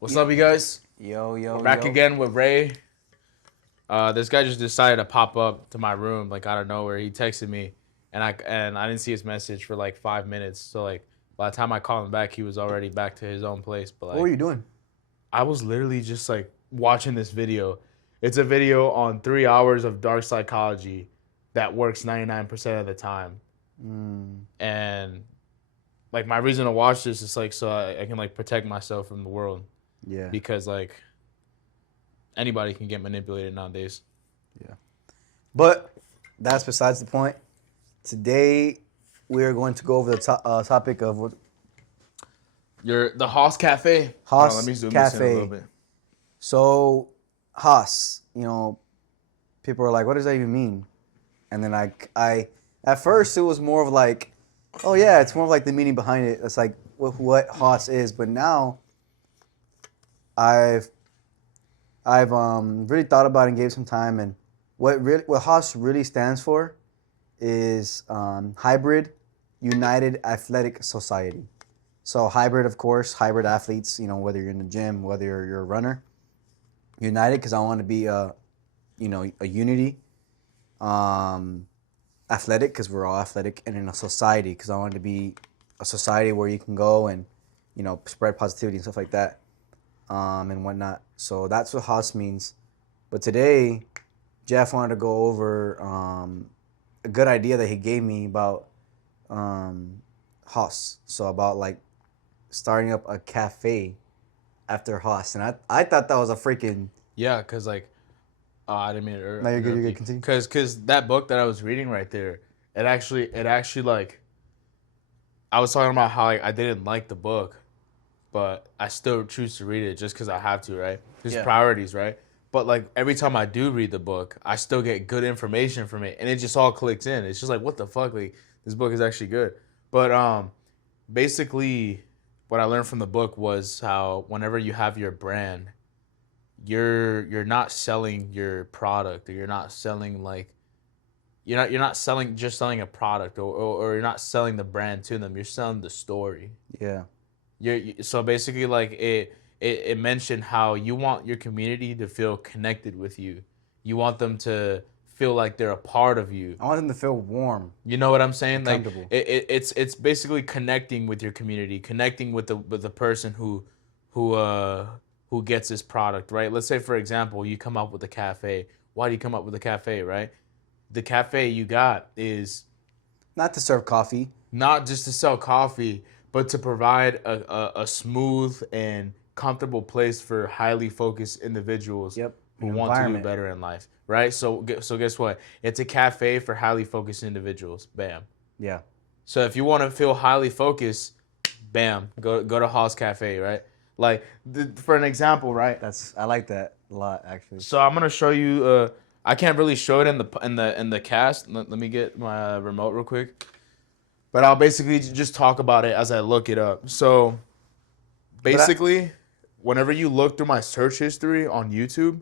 What's up, you guys? We're back again with Ray. This guy just decided to pop up to my room like out of nowhere. He texted me, and I didn't see his message for like 5 minutes. So like by the time I called him back, he was already back to his own place. But like, What were you doing? I was literally just like watching this video. It's a video on 3 hours of dark psychology that works 99% of the time. And like my reason to watch this is like so I can like protect myself from the world. Yeah. Because like anybody can get manipulated nowadays. Yeah. But that's besides the point. Today we are going to go over the topic of what The HAUS Cafe. HAUS Let me zoom Cafe. this in a little bit. So HAUS, people are like, what does that even mean? And then I at first it was more of like, oh yeah, it's more of like the meaning behind it. It's like what HAUS is. But now I've really thought about it and gave some time, and what HAUS really stands for is Hybrid United Athletic Society. So hybrid, of course, hybrid athletes, whether you're in the gym, whether you're a runner. United, because I want to be a unity. Athletic, because we're all athletic, and in a society, because I want to be a society where you can go and, spread positivity and stuff like that, and whatnot. So that's what HAUS means. But today, Jeff wanted to go over a good idea that he gave me about HAUS. So about like starting up a cafe after HAUS, and I thought that was a freaking Cause like, I didn't mean to. No, you're good. Continue. Cause that book that I was reading right there, it actually like, I was talking about how like I didn't like the book, but I still choose to read it just cause I have to, right? Just priorities, right? But like every time I do read the book, I still get good information from it, and it just all clicks in. It's just like, what the fuck, like this book is actually good. But basically, what I learned from the book was how whenever you have your brand, you're not selling your product, or you're not selling like you're not selling a product, or you're not selling the brand to them. You're selling the story. Yeah. So basically, like it mentioned how you want your community to feel connected with you. You want them to feel like they're a part of you. I want them to feel warm. You know what I'm saying? Like comfortable. it's basically connecting with your community, connecting with the person who gets this product, right? Let's say, for example, you come up with a cafe. Why do you come up with a cafe, right? The cafe you got is not to serve coffee, not just to sell coffee, but to provide a smooth and comfortable place for highly focused individuals who want to do better in life, right? So guess what? It's a cafe for highly focused individuals. Bam. Yeah. So if you want to feel highly focused, bam, go to HAUS Cafe, right? Like for an example, right? I like that a lot, actually. So I'm gonna show you. I can't really show it in the cast. Let me get my remote real quick. But I'll basically just talk about it as I look it up. So basically, whenever you look through my search history on YouTube,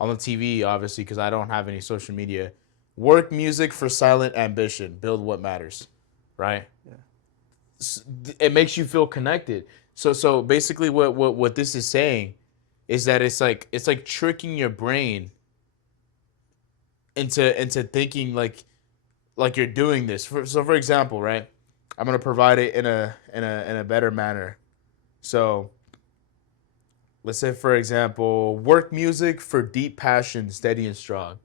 on the TV, obviously, because I don't have any social media, work music for silent ambition, build what matters, right? Yeah. It makes you feel connected. So basically, what this is saying is that it's like tricking your brain into thinking like you're doing this. So for example, right? I'm gonna provide it in a better manner. So let's say, for example, work music for deep passion, steady and strong.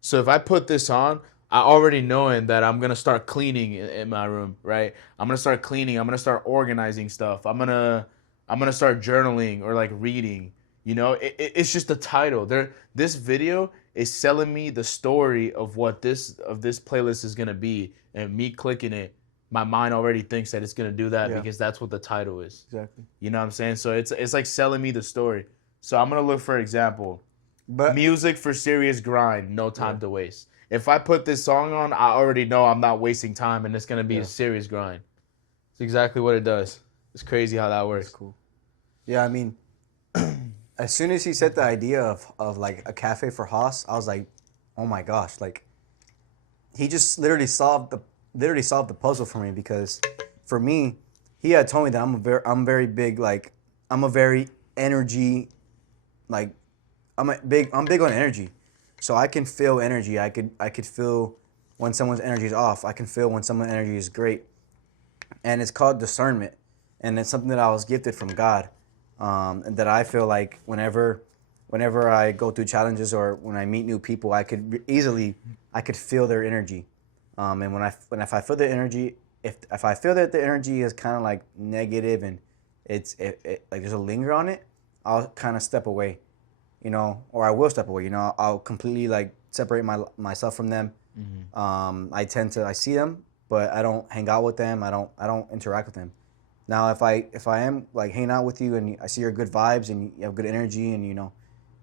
So if I put this on, I already knowing that I'm gonna start cleaning in my room, right? I'm gonna start cleaning. I'm gonna start organizing stuff. I'm gonna start journaling or like reading. It's just the title. This video is selling me the story of what this playlist is gonna be, and me clicking it, my mind already thinks that it's gonna do that because that's what the title is. Exactly. You know what I'm saying? So it's like selling me the story. So I'm gonna look, for example, music for serious grind, no time to waste. If I put this song on, I already know I'm not wasting time, and it's gonna be a serious grind. It's exactly what it does. It's crazy how that works. That's cool. Yeah, I mean, as soon as he said the idea of like a cafe for HAUS, I was like, oh my gosh, like he just literally solved the puzzle for me, because for me, he had told me that I'm very big, like I'm a very energy, like I'm big on energy, so I can feel energy. I could feel when someone's energy is off. I can feel when someone's energy is great, and it's called discernment, and it's something that I was gifted from God, and that I feel like whenever I go through challenges or when I meet new people, I could feel their energy, and if I feel the energy, if I feel that the energy is kind of like negative and like there's a linger on it, I'll kind of step away, or I will step away. I'll completely like separate myself from them. I see them, but I don't hang out with them. I don't interact with them. Now, if I am like hanging out with you and I see your good vibes and you have good energy and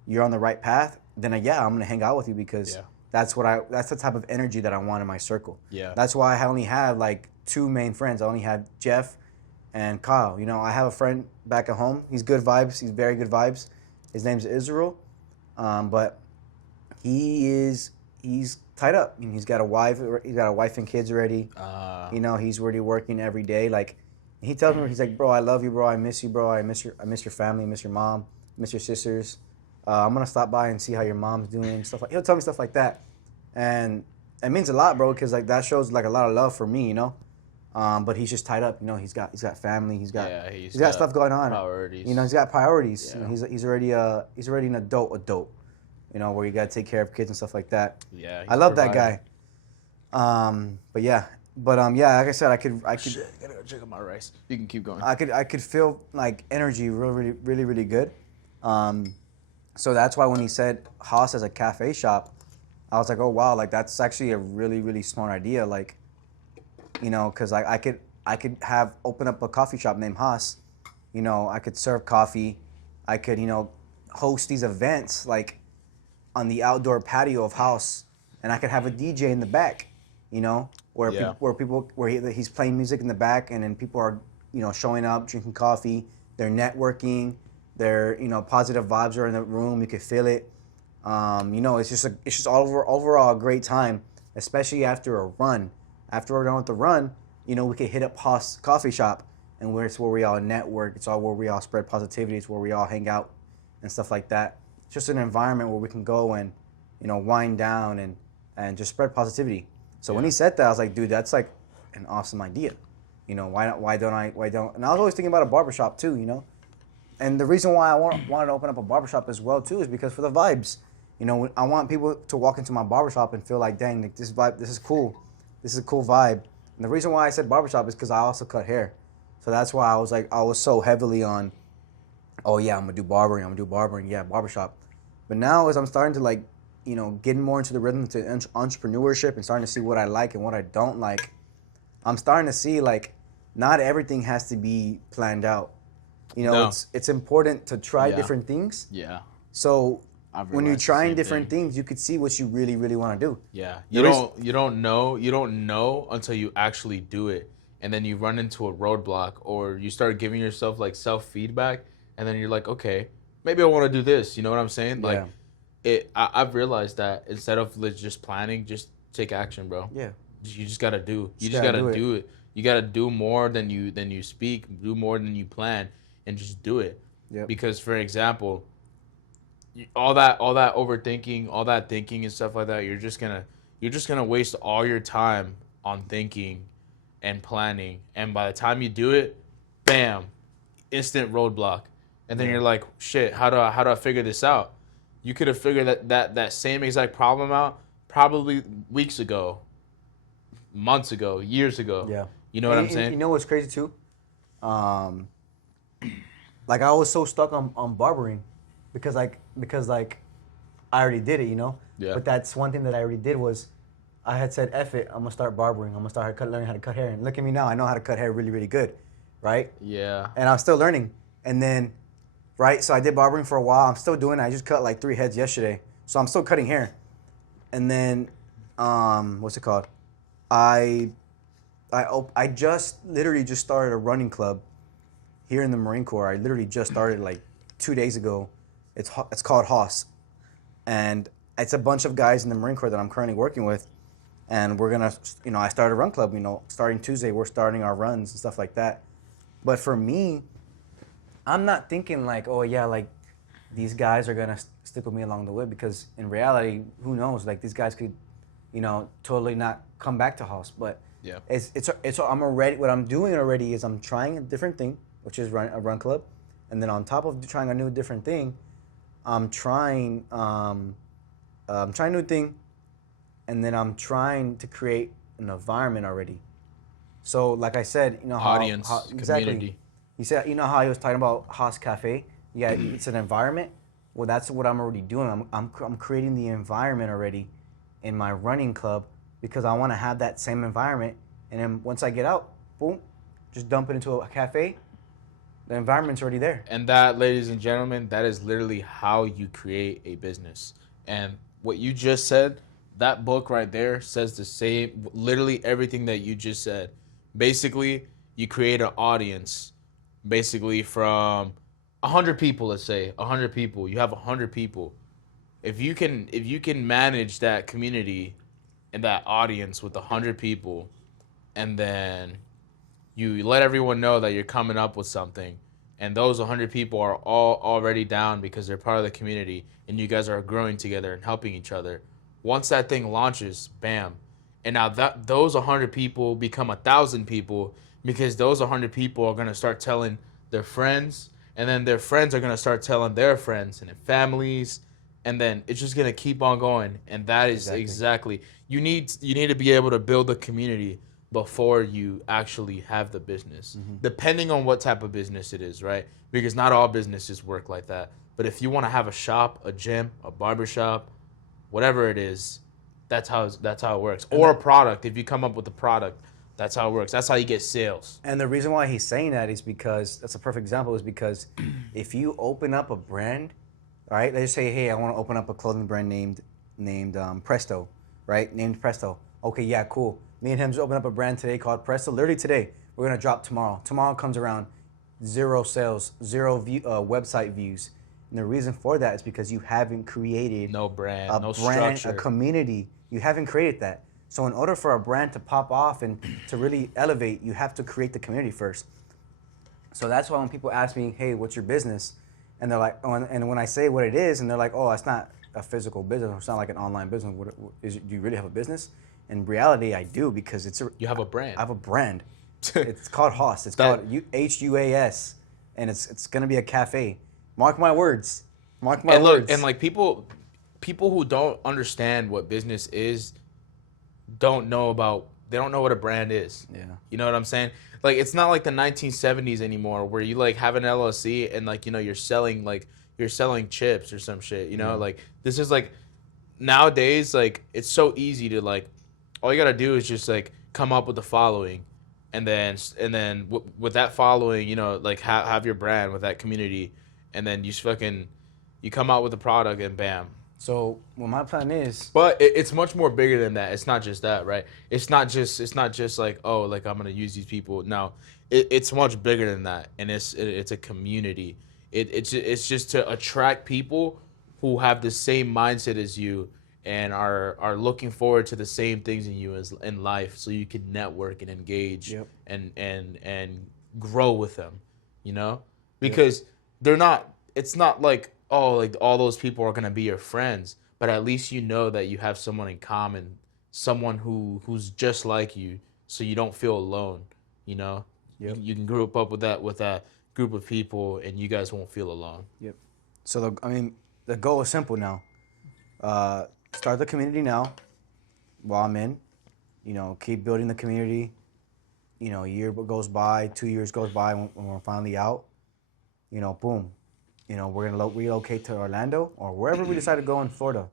you're on the right path, then I'm gonna hang out with you because that's the type of energy that I want in my circle. Yeah. That's why I only have like two main friends. I only have Jeff and Kyle. I have a friend back at home. He's good vibes. He's very good vibes. His name's Israel, but he's tied up. He's got a wife. He's got a wife and kids already. He's already working every day. Like, he tells me, he's like, bro, I love you, bro. I miss you, bro. I miss your family. I miss your mom. I miss your sisters. I'm gonna stop by and see how your mom's doing. Stuff like, he'll tell me stuff like that, and it means a lot, bro, because like that shows like a lot of love for me, But he's just tied up, He's got family. He's got stuff going on. Priorities. He's got priorities. Yeah. He's already an adult. Where you gotta take care of kids and stuff like that. Yeah. I love that guy. Like I said, I could. Shit, I gotta go check out my rice. You can keep going. I could feel like energy really, really, really good. So that's why when he said HAUS as a cafe shop, I was like, oh wow, like that's actually a really, really smart idea. Like, because I could open up a coffee shop named HAUS. I could serve coffee. I could host these events like on the outdoor patio of HAUS, and I could have a DJ in the back. Where he's playing music in the back, and then people are showing up, drinking coffee. They're networking. They're positive vibes are in the room. You can feel it. It's just overall a great time, especially after a run. After we're done with the run, we could hit up HAUS Coffee Shop, and it's where we all network. It's all where we all spread positivity. It's where we all hang out and stuff like that. It's just an environment where we can go and wind down and just spread positivity. So when he said that, I was like, dude, that's like an awesome idea. Why don't? And I was always thinking about a barbershop too, And the reason why I wanted to open up a barbershop as well too is because for the vibes. I want people to walk into my barbershop and feel like, dang, like, this is cool. This is a cool vibe. And the reason why I said barbershop is because I also cut hair. So that's why I was so heavily on, oh yeah, I'm gonna do barbering, yeah, barbershop. But now as I'm starting to like, getting more into the rhythm to entrepreneurship and starting to see what I like and what I don't like, I'm starting to see like not everything has to be planned out. It's important to try different things. Yeah. So when you're trying different things, you could see what you really, really want to do. Yeah. You don't know until you actually do it. And then you run into a roadblock, or you start giving yourself like self-feedback, and then you're like, okay, maybe I want to do this. You know what I'm saying? Like I've realized that instead of just planning, just take action, bro. Yeah. You just gotta do. You just gotta do it. You gotta do more than you speak, do more than you plan, and just do it. Yep. Because for example, all that overthinking, all that thinking and stuff like that, you're just gonna waste all your time on thinking and planning, and by the time you do it, bam, instant roadblock, and then you're like, shit, how do I figure this out? You could have figured that same exact problem out probably weeks ago, months ago, years ago. Yeah. You know what I'm saying? You know what's crazy too? Like I was so stuck on barbering because I already did it, Yeah. But that's one thing that I already did was I had said, F it, I'm gonna start barbering. I'm gonna start learning how to cut hair. And look at me now, I know how to cut hair really, really good, right? Yeah. And I'm still learning. And then, right, so I did barbering for a while. I'm still doing it. I just cut like 3 heads yesterday. So I'm still cutting hair. And then, what's it called? I literally just started a running club here in the Marine Corps. I literally just started like 2 days ago. It's called HAUS. And it's a bunch of guys in the Marine Corps that I'm currently working with. And we're going to, I started a run club, starting Tuesday, we're starting our runs and stuff like that. But for me, I'm not thinking like, oh yeah, like these guys are gonna stick with me along the way, because in reality, who knows? Like these guys could, totally not come back to HAUS. But Yeah. it's I'm already, what I'm doing already is I'm trying a different thing, which is run a run club, and then on top of trying a new different thing, I'm trying a new thing, and then I'm trying to create an environment already. So like I said, Audience, how exactly. community. You said, how he was talking about HAUS Cafe. Yeah, it's an environment. Well, that's what I'm already doing. I'm creating the environment already in my running club, because I want to have that same environment. And then once I get out, boom, just dump it into a cafe. The environment's already there. And that, ladies and gentlemen, that is literally how you create a business. And what you just said, that book right there says the same, literally everything that you just said. Basically, you create an audience, basically from 100 people, let's say 100 people. You have 100 people. If you can manage that community and that audience with 100 people, and then you let everyone know that you're coming up with something, and those 100 people are all already down because they're part of the community, and you guys are growing together and helping each other. Once that thing launches, bam, and now that those 100 people become 1,000 people, because those 100 people are gonna start telling their friends, and then their friends are gonna start telling their friends and their families, and then it's just gonna keep on going. And that is exactly you need to be able to build a community before you actually have the business, depending on what type of business it is, right? Because not all businesses work like that. But if you want to have a shop, a gym, a barbershop, whatever it is, that's how it works. Or a product. If you come up with a product, that's how it works. That's how you get sales. And the reason why he's saying that is because, that's a perfect example, is because if you open up a brand, all right, let's say, hey, I want to open up a clothing brand named Presto, right? Named Presto. Okay, yeah, cool. Me and him just opened up a brand today called Presto. Literally today, we're gonna drop tomorrow. Tomorrow comes around, 0 sales, 0 website views. And the reason for that is because you haven't created no brand, no structure, a community. You haven't created that. So in order for a brand to pop off and to really elevate, you have to create the community first. So that's why when people ask me, hey, what's your business? And they're like, oh, and when I say what it is, and they're like, oh, it's not a physical business. It's not like an online business. Do you really have a business? In reality, I do, because you have a brand. I have a brand. It's called HAUS. It's called HUAS, and it's gonna be a cafe. Mark my words. Mark my words. And like people who don't understand what business is don't know what a brand is. Yeah. You know what I'm saying? Like, it's not like the 1970s anymore where you like have an LLC and like, you're selling chips or some shit, like this is like nowadays, like it's so easy to like, all you got to do is just like come up with the following, and then with that following, like have your brand with that community, and then you come out with a product and bam. So what my plan is, but it's much more bigger than that. It's not just that, right? It's not just like, oh, like I'm gonna use these people. No, it's much bigger than that, and it's a community. It's just to attract people who have the same mindset as you and are looking forward to the same things in you as in life, so you can network and engage. Yep. and grow with them, because they're not. It's not like, oh, like all those people are gonna be your friends, but at least you know that you have someone in common, someone who's just like you, so you don't feel alone. Yep. You can group up with that group of people, and you guys won't feel alone. Yep. So the goal is simple now. Start the community now, while I'm in. Keep building the community. A year goes by, 2 years goes by, when we're finally out. Boom. We're going to relocate to Orlando or wherever we decide to go in Florida.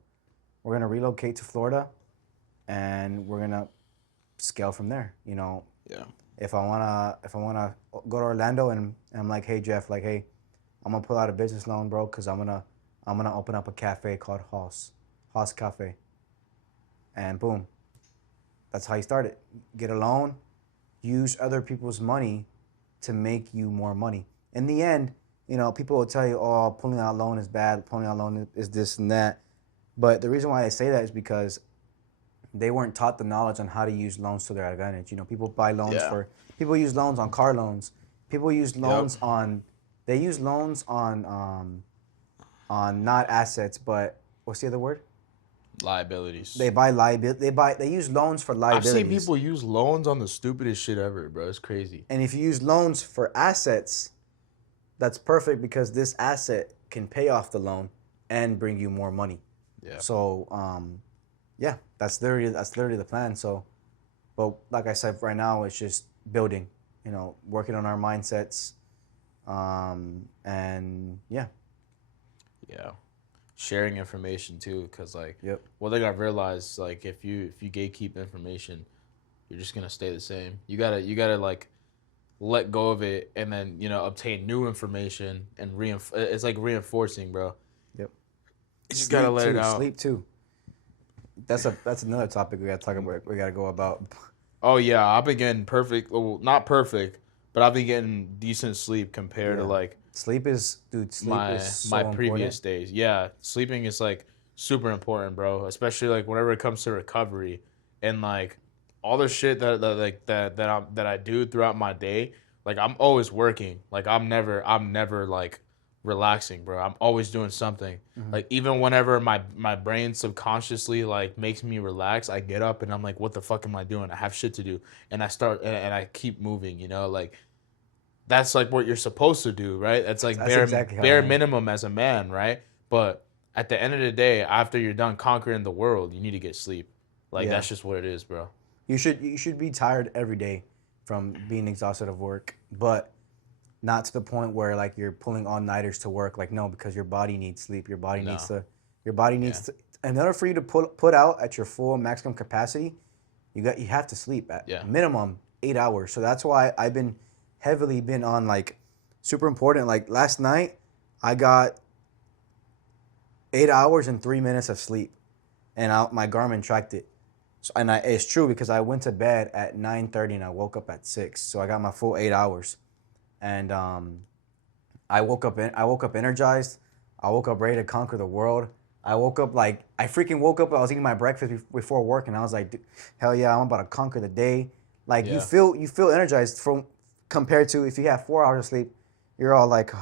We're going to relocate to Florida, and we're going to scale from there. Yeah. If I wanna go to Orlando and I'm like, hey Jeff, like, hey, I'm gonna pull out a business loan, bro, because I'm gonna open up a cafe called HAUS Cafe. And boom. That's how you start it. Get a loan, use other people's money to make you more money. In the end, people will tell you, oh, pulling out a loan is bad, pulling out a loan is this and that. But the reason why I say that is because they weren't taught the knowledge on how to use loans to their advantage. People buy loans people use loans on car loans. People use loans on They use loans on not assets, but what's the other word? Liabilities. They buy liability. They use loans for I've liabilities. seen people use loans on the stupidest shit ever, bro. It's crazy. And if you use loans for assets, that's perfect because this asset can pay off the loan and bring you more money. Yeah. So, yeah, that's literally the plan. So, but like I said, right now it's just building, working on our mindsets, and yeah. Yeah. Sharing information too, because like, Yep. one thing I've realized, like, if you gatekeep information, you're just gonna stay the same. You gotta like let go of it and then obtain new information and it's like reinforcing, bro. Yep. You just gotta let it out. Sleep too. That's another topic we gotta talk about. We gotta go about. Oh yeah, I've been getting perfect. Well, not perfect, but I've been getting decent sleep compared to like sleep is my so previous important. days. Yeah, sleeping is like super important, bro. Especially like whenever it comes to recovery and like all the shit that I do throughout my day. Like I'm always working. Like I'm never like relaxing, bro. I'm always doing something. Mm-hmm. Like even whenever my brain subconsciously like makes me relax, I get up and I'm like, what the fuck am I doing? I have shit to do, and I start and I keep moving. Like that's like what you're supposed to do, right? That's like bare minimum as a man, right? But at the end of the day, after you're done conquering the world, you need to get sleep. Like that's just what it is, bro. You should be tired every day from being exhausted of work, but not to the point where like you're pulling all-nighters to work. Like no, because your body needs sleep. Your body needs to. In order for you to put out at your full maximum capacity, you have to sleep at minimum 8 hours. So that's why I've been heavily on like super important. Like last night, I got 8 hours and 3 minutes of sleep, and my Garmin tracked it. So, and it's true because I went to bed at 9:30 and I woke up at 6. So I got my full 8 hours, and I woke up energized. I woke up ready to conquer the world. I woke up I woke up. I was eating my breakfast before work, and I was like, hell yeah, I'm about to conquer the day. Like you feel energized compared to if you have 4 hours of sleep, you're all like,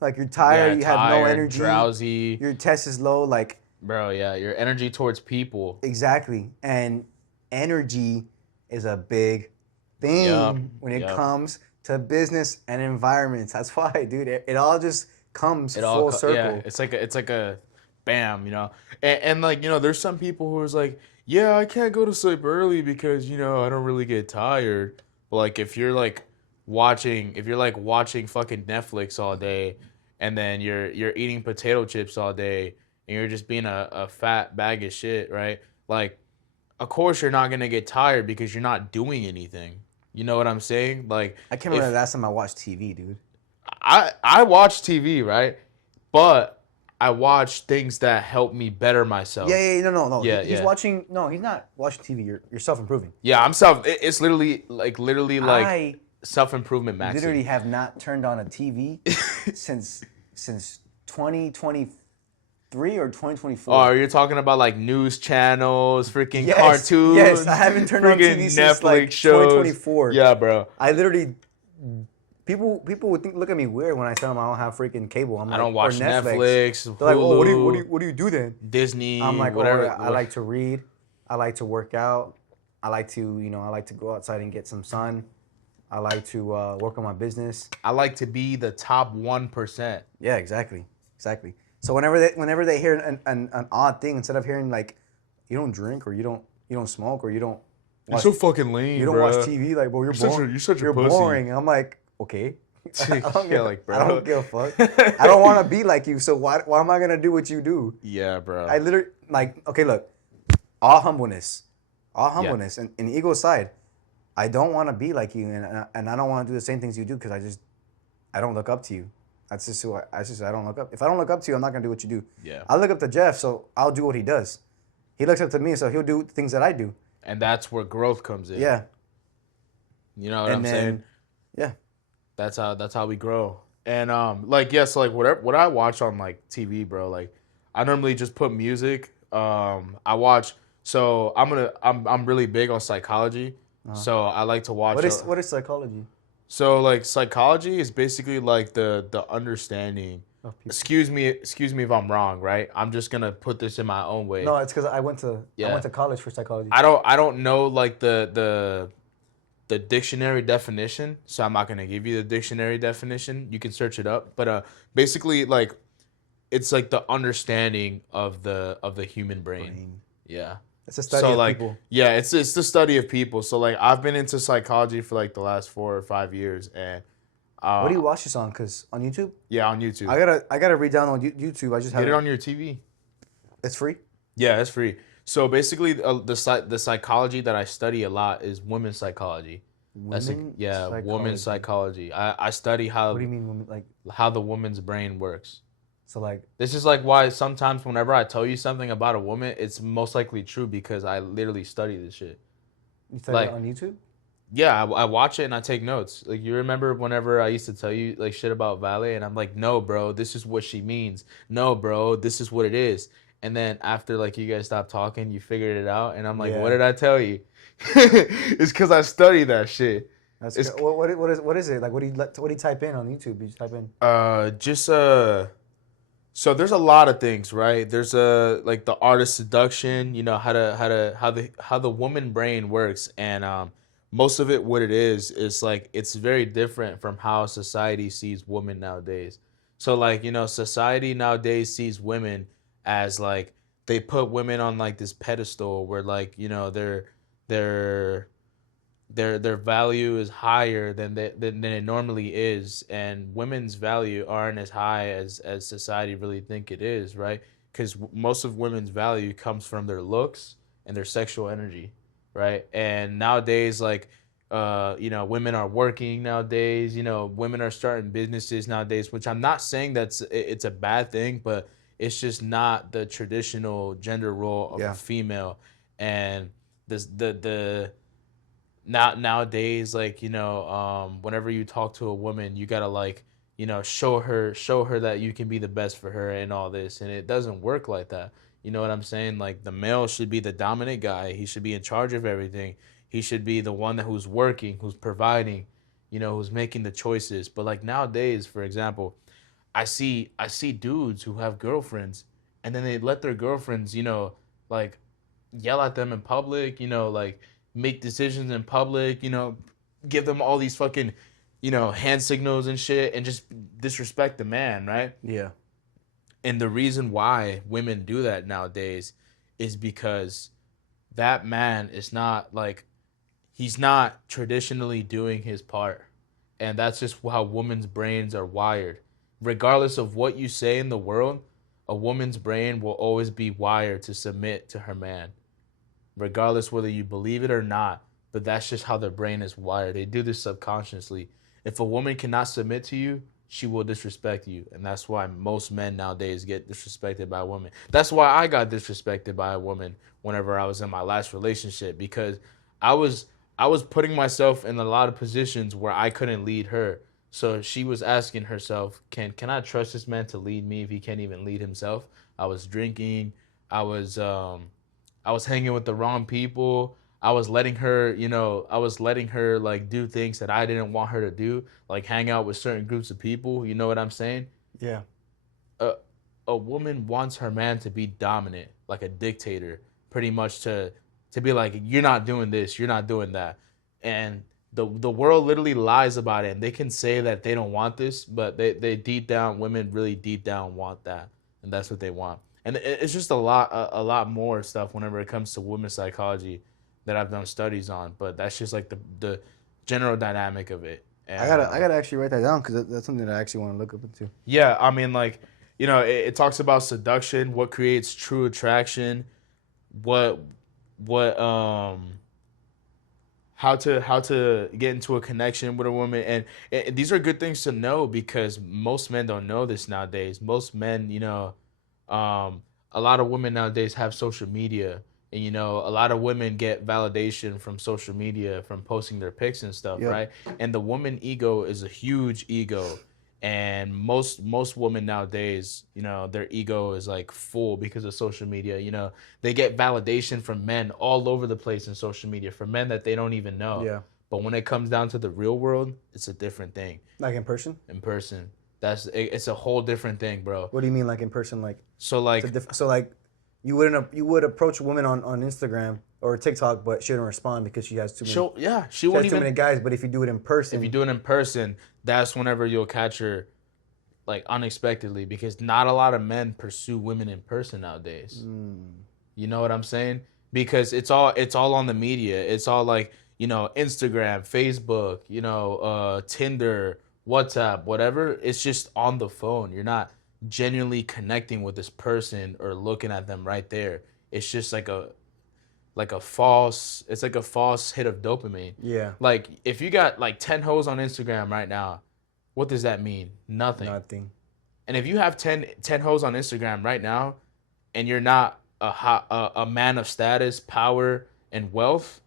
like you're tired, you have no energy, drowsy, your test is low, like. Bro, yeah, your energy towards people. Exactly. And energy is a big thing when it comes to business and environments. That's why, dude, it all just comes full circle. Yeah, it's like a bam, And like, there's some people who is like, yeah, I can't go to sleep early because, I don't really get tired. But like if you're watching fucking Netflix all day and then you're eating potato chips all day and you're just being a fat bag of shit, right? Like, of course you're not gonna get tired because you're not doing anything. You know what I'm saying? Like, I can't remember the last time I watched TV, dude. I watch TV, right? But I watch things that help me better myself. No. He's watching. No, he's not watching TV. You're self-improving. Yeah, it's literally self-improvement maxing. Literally have not turned on a TV since 2023 or 2024. Oh, you're talking about like news channels, freaking cartoons. Yes, I haven't turned on TV since Netflix like shows. 2024. Yeah, bro. I literally. People would look at me weird when I tell them I don't have freaking cable. I'm like, I don't watch Netflix. Hulu, they're like, oh, what do you do then? Disney. I'm like, whatever. I like to read. I like to work out. I like to go outside and get some sun. I like to work on my business. I like to be the top 1%. Yeah, exactly. So whenever they hear an odd thing, instead of hearing like, you don't drink or you don't smoke or you don't. You're so fucking lame. You don't watch TV, like, bro. You're boring. You're boring. I'm like, okay. I don't give a fuck. I don't want to be like you, so why am I gonna do what you do? Yeah, bro. I literally okay, look, all humbleness, and ego aside, I don't want to be like you, and I don't want to do the same things you do because I don't look up to you. That's just who I don't look up. If I don't look up to you, I'm not gonna do what you do. Yeah. I look up to Jeff, so I'll do what he does. He looks up to me, so he'll do things that I do. And that's where growth comes in. Yeah. You know what I'm saying? Yeah. That's how we grow. And what I watch on like TV, bro, like I normally just put music. I watch I'm really big on psychology. So I like to watch What is psychology? So like psychology is basically like the understanding. of people. Excuse me if I'm wrong, right? I'm just gonna put this in my own way. No, it's because I went Yeah. to college for psychology. I don't know like the dictionary definition, so I'm not gonna give you the dictionary definition. You can search it up, but basically like it's like the understanding of the human brain. Yeah. It's a study So of like people. yeah, it's the study of people. So like I've been into psychology for like the last 4 or 5 years, and What do you watch this on? Cause on YouTube, yeah, on YouTube. I gotta re-download YouTube. I just Get have it on your TV. It's free. Yeah, it's free. So basically, the psychology that I study a lot is women's psychology. Women's psychology. I study What do you mean, women? Like, how the woman's brain works. so like, This is like why sometimes whenever I tell you something about a woman, it's most likely true because I literally study this shit. you study Like- it on YouTube? Yeah, I watch it and I take notes. Like you remember whenever I used to tell you like shit about Vale, and I'm like, no, bro, this is what she means. No, bro, this is what it is. And then after like you guys stopped talking, you figured it out, and I'm like, Yeah. what did I tell you? It's because I study that shit. That's It's- what is it? Like, what do you type in on YouTube? You just type in. So there's a lot of things, right? There's like the art of seduction, you know, how the woman brain works, and most of it what it is like it's very different from how society sees women nowadays. So like, you know, society nowadays sees women as like they put women on like this pedestal where like, you know, their their value is higher than it normally is, and women's value aren't as high as society really think it is, right? Because most of women's value comes from their looks and their sexual energy, right? And nowadays, like you know, women are working nowadays, you know, women are starting businesses nowadays, which I'm not saying it's a bad thing, but it's just not the traditional gender role of a female. And this the nowadays, like, you know, whenever you talk to a woman, you gotta like, you know, show her that you can be the best for her and all this, and it doesn't work like that. You know what I'm saying? Like the male should be the dominant guy. He should be in charge of everything. He should be the one who's working, who's providing, you know, who's making the choices. But like nowadays, for example, I see dudes who have girlfriends, and then they let their girlfriends, you know, like yell at them in public, you know, like make decisions in public, you know, give them all these fucking, you know, hand signals and shit, and just disrespect the man, right? Yeah. And the reason why women do that nowadays is because that man is not like, he's not traditionally doing his part. And that's just how women's brains are wired. Regardless of what you say in the world, a woman's brain will always be wired to submit to her man, regardless whether you believe it or not. But that's just how their brain is wired. They do this subconsciously. If a woman cannot submit to you, she will disrespect you. And that's why most men nowadays get disrespected by women. That's why I got disrespected by a woman whenever I was in my last relationship, because I was putting myself in a lot of positions where I couldn't lead her. So she was asking herself, can I trust this man to lead me if he can't even lead himself? I was drinking. I was hanging with the wrong people. I was letting her like do things that I didn't want her to do, like hang out with certain groups of people. You know what I'm saying? Yeah. A woman wants her man to be dominant, like a dictator, pretty much to be like, you're not doing this, you're not doing that. And the world literally lies about it. And they can say that they don't want this, but they deep down, women really deep down want that. And that's what they want. And it's just a lot more stuff whenever it comes to women's psychology that I've done studies on. But that's just like the general dynamic of it. And, I gotta actually write that down because that's something that I actually want to look up into. yeah, I mean, like, you know, it talks about seduction, what creates true attraction, how to get into a connection with a woman, and these are good things to know because most men don't know this nowadays. Most men, you know, a lot of women nowadays have social media, and you know, a lot of women get validation from social media from posting their pics and stuff, Yep. right? And the woman ego is a huge ego. And most women nowadays, you know, their ego is like full because of social media. You know, they get validation from men all over the place in social media, from men that they don't even know. Yeah. But when it comes down to the real world, it's a different thing. Like in person? In person, it's a whole different thing, bro. What do you mean, like in person? Like so, like you would approach a woman on Instagram or TikTok, but she wouldn't respond because she has too many. She won't has too many guys. But if you do it in person, that's whenever you'll catch her, like unexpectedly, because not a lot of men pursue women in person nowadays. You know what I'm saying? Because it's all on the media. It's all like, you know, Instagram, Facebook, you know, Tinder, WhatsApp, whatever. It's just on the phone. You're not genuinely connecting with this person or looking at them right there. It's just like a false hit of dopamine. Yeah. Like if you got like 10 hoes on Instagram right now, what does that mean? Nothing. And if you have 10 hoes on Instagram right now and you're not a man of status, power, and wealth,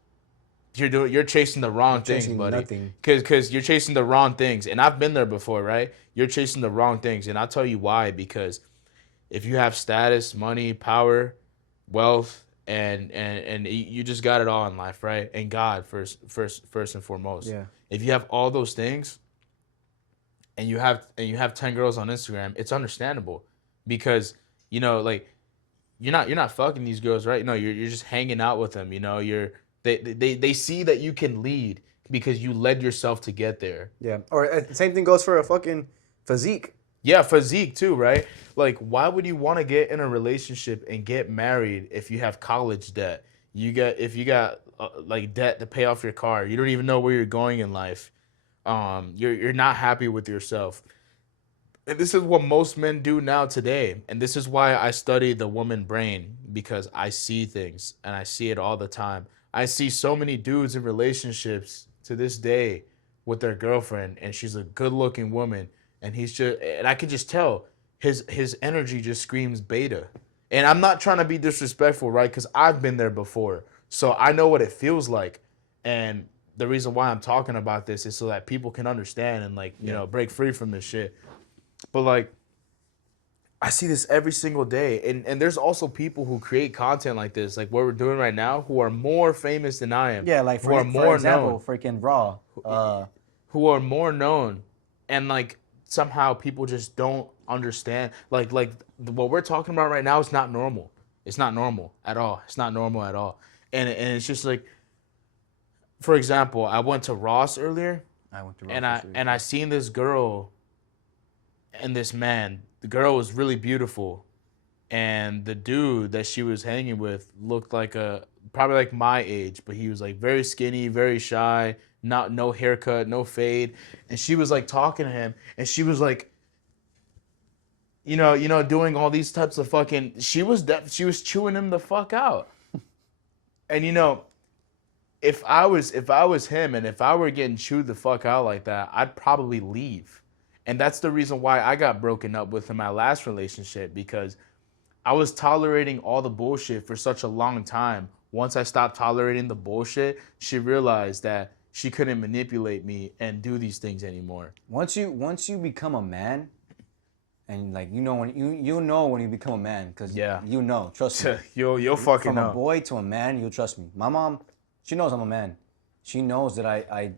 you're chasing the wrong things, buddy. Because you're chasing the wrong things. And I've been there before, right? You're chasing the wrong things. And I'll tell you why. Because if you have status, money, power, wealth, and you just got it all in life, right? And God first and foremost. Yeah. If you have all those things and you have 10 girls on Instagram, it's understandable. Because, you know, like you're not fucking these girls, right? No, you're just hanging out with them, you know, they see that you can lead because you led yourself to get there. Yeah. Or the same thing goes for a fucking physique. Yeah, physique too, right? Like, why would you want to get in a relationship and get married if you have college debt? If you got like debt to pay off your car, you don't even know where you're going in life. You're not happy with yourself. And this is what most men do now today. And this is why I study the woman brain, because I see things and I see it all the time. I see so many dudes in relationships to this day with their girlfriend, and she's a good-looking woman, and I can just tell his energy just screams beta. And I'm not trying to be disrespectful, right? Because I've been there before, so I know what it feels like. And the reason why I'm talking about this is so that people can understand and you know, break free from this shit. But like, I see this every single day, and there's also people who create content like this, like what we're doing right now, who are more famous than I am. Yeah, like for example, freaking Raw, who are more known, and like somehow people just don't understand. Like what we're talking about right now is not normal. It's not normal at all. It's not normal at all. And it's just like, for example, I went to Ross earlier. And I seen this girl and this man. The girl was really beautiful, and the dude that she was hanging with looked like probably like my age, but he was like very skinny, very shy, no haircut, no fade, and she was like talking to him, and she was like, you know, doing all these types of fucking. She was chewing him the fuck out, and you know, if I was him, and if I were getting chewed the fuck out like that, I'd probably leave. And that's the reason why I got broken up with in my last relationship, because I was tolerating all the bullshit for such a long time. Once I stopped tolerating the bullshit, she realized that she couldn't manipulate me and do these things anymore. Once you become a man, and like you know when you become a man, because you know, trust me. you'll fucking know. From a boy to a man, you'll trust me. My mom, she knows I'm a man. She knows that I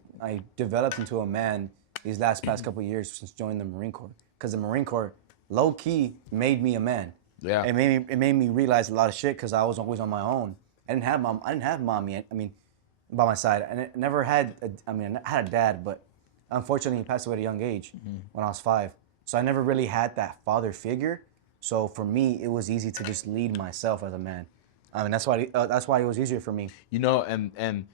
developed into a man these past couple of years since joining the Marine Corps, because the Marine Corps low key made me a man. Yeah, it made me realize a lot of shit, because I was always on my own. I didn't have mommy. I mean, by my side. I never had. I had a dad, but unfortunately he passed away at a young age when I was 5. So I never really had that father figure. So for me, it was easy to just lead myself as a man. I mean, that's why it was easier for me. You know, and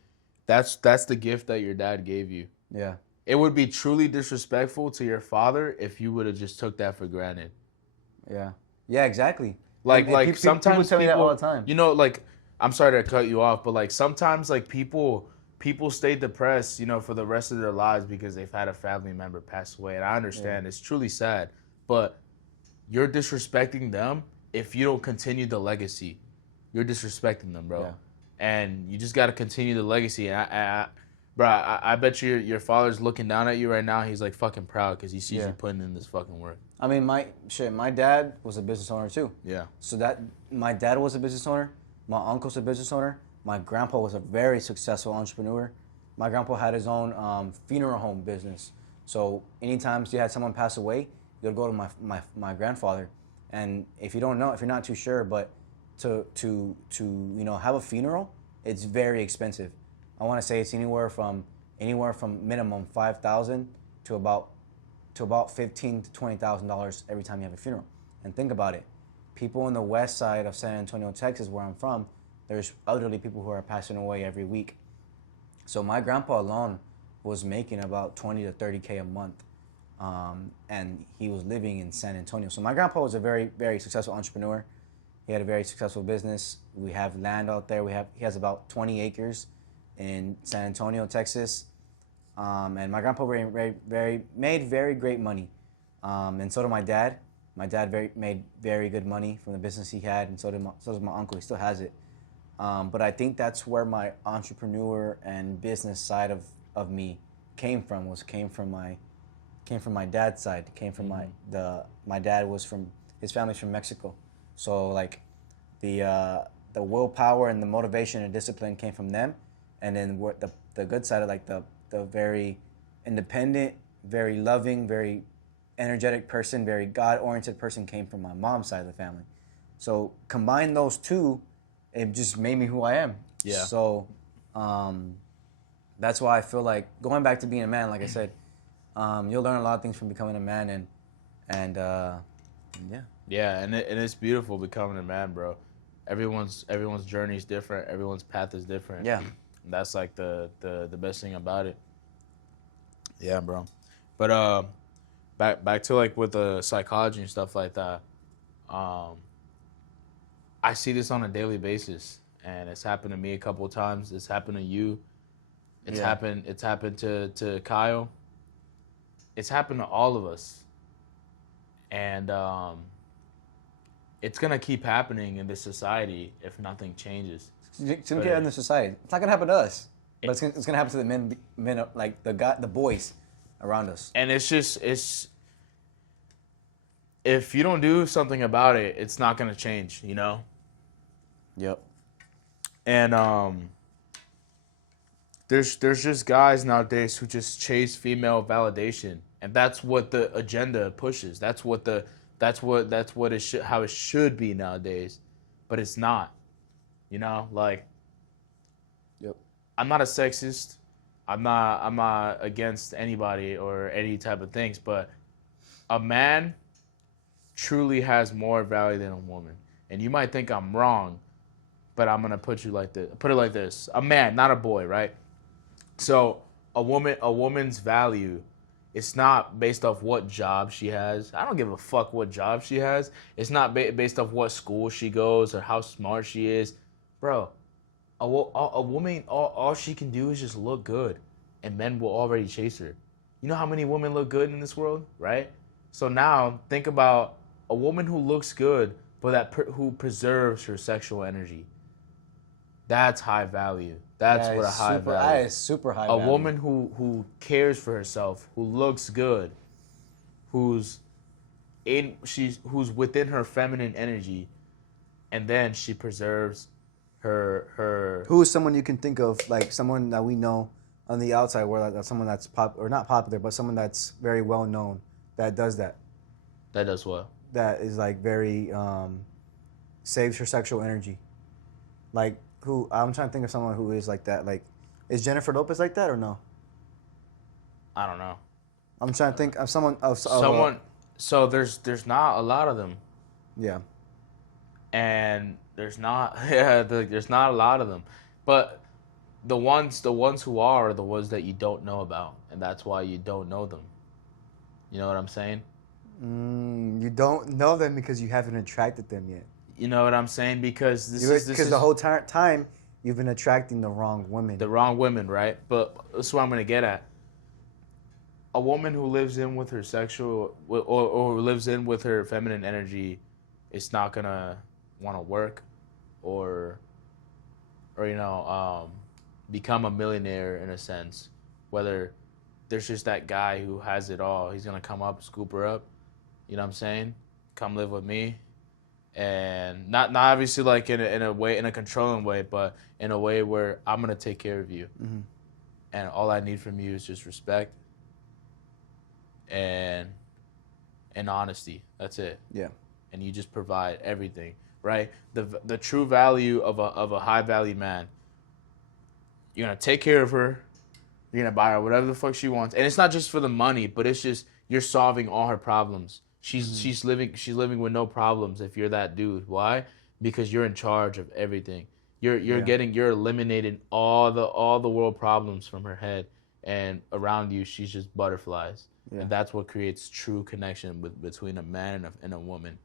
that's the gift that your dad gave you. Yeah. It would be truly disrespectful to your father if you would have just took that for granted. Yeah. Yeah, exactly. Like sometimes people tell me that all the time. You know, like, I'm sorry to cut you off, but like sometimes like people stay depressed, you know, for the rest of their lives because they've had a family member pass away. And I understand it's truly sad, but you're disrespecting them if you don't continue the legacy. You're disrespecting them, bro. Yeah. And you just got to continue the legacy. And I bet your father's looking down at you right now. He's like fucking proud because he sees you putting in this fucking work. I mean, my dad was a business owner too. Yeah. So that my dad was a business owner, my uncle's a business owner, my grandpa was a very successful entrepreneur. My grandpa had his own funeral home business. So anytime you had someone pass away, you'd go to my grandfather. And if you don't know, if you're not too sure, but to have a funeral, it's very expensive. I want to say it's anywhere from minimum 5,000 to about $15,000 to $20,000 every time you have a funeral. And think about it, people in the west side of San Antonio, Texas, where I'm from, there's elderly people who are passing away every week. So my grandpa alone was making about 20 to 30K a month, and he was living in San Antonio. So my grandpa was a very, very successful entrepreneur. He had a very successful business. We have land out there. He has about 20 acres in San Antonio, Texas. And my grandpa made very great money. And so did my dad. My dad made very good money from the business he had, and so does my uncle. He still has it. But I think that's where my entrepreneur and business side of me came from. Came from my dad's side. Came from my dad was from, his family's from Mexico. So like the willpower and the motivation and discipline came from them, and then the good side of like the very independent, very loving, very energetic person, very God-oriented person came from my mom's side of the family. So combine those two, it just made me who I am. Yeah. So that's why I feel like going back to being a man, like I said, you'll learn a lot of things from becoming a man, and yeah. Yeah, and it's beautiful becoming a man, bro. Everyone's journey is different. Everyone's path is different. Yeah. And that's like the best thing about it. Yeah, bro. But back to like with the psychology and stuff like that. I see this on a daily basis, and it's happened to me a couple of times. It's happened to you. It's happened to Kyle. It's happened to all of us. And it's gonna keep happening in this society if nothing changes. It's gonna get in the society. It's not gonna happen to us, but it's gonna happen to the men like the boys around us. And it's if you don't do something about it, it's not gonna change, you know? Yep. And there's just guys nowadays who just chase female validation, and that's what the agenda pushes. That's how it should be nowadays, but it's not. You know, like. Yep. I'm not a sexist. I'm not against anybody or any type of things, but a man truly has more value than a woman. And you might think I'm wrong, but I'm gonna put it like this: a man, not a boy, right? So a woman's value, it's not based off what job she has. I don't give a fuck what job she has. It's not based off what school she goes or how smart she is, bro. A woman, all she can do is just look good, and men will already chase her. You know how many women look good in this world, right? So now think about a woman who looks good, but who preserves her sexual energy. That's high value. That's what a high value. That is super high value. A woman who cares for herself, who looks good, who's within her feminine energy, and then she preserves her. Who is someone you can think of, like someone that we know on the outside, where that's someone that's not popular, but someone that's very well known that does that. That does what? That is like very saves her sexual energy. Like who? I'm trying to think of someone who is like that. Like, is Jennifer Lopez like that or no? I don't know. I'm trying to think of someone. So there's not a lot of them. Yeah. And there's not there's not a lot of them, but the ones who are the ones that you don't know about, and that's why you don't know them. You know what I'm saying? You don't know them because you haven't attracted them yet. You know what I'm saying? Because the whole time you've been attracting the wrong women. The wrong women, right? But that's what I'm gonna get at. A woman who lives in with her sexual or lives in with her feminine energy, is not gonna want to work, or become a millionaire in a sense. Whether there's just that guy who has it all, he's gonna come up, scoop her up. You know what I'm saying? Come live with me, and not obviously like in a way, in a controlling way, but in a way where I'm gonna take care of you. Mm-hmm. and all I need from you is just respect and honesty. That's it. Yeah. And you just provide everything, right? The true value of a high value man. You're gonna take care of her. You're gonna buy her whatever the fuck she wants, and it's not just for the money, but it's just you're solving all her problems. She's living with no problems if you're that dude. Why? Because you're in charge of everything. You're eliminating all the world problems from her head, and around you she's just butterflies. Yeah. And that's what creates true connection between a man and a woman.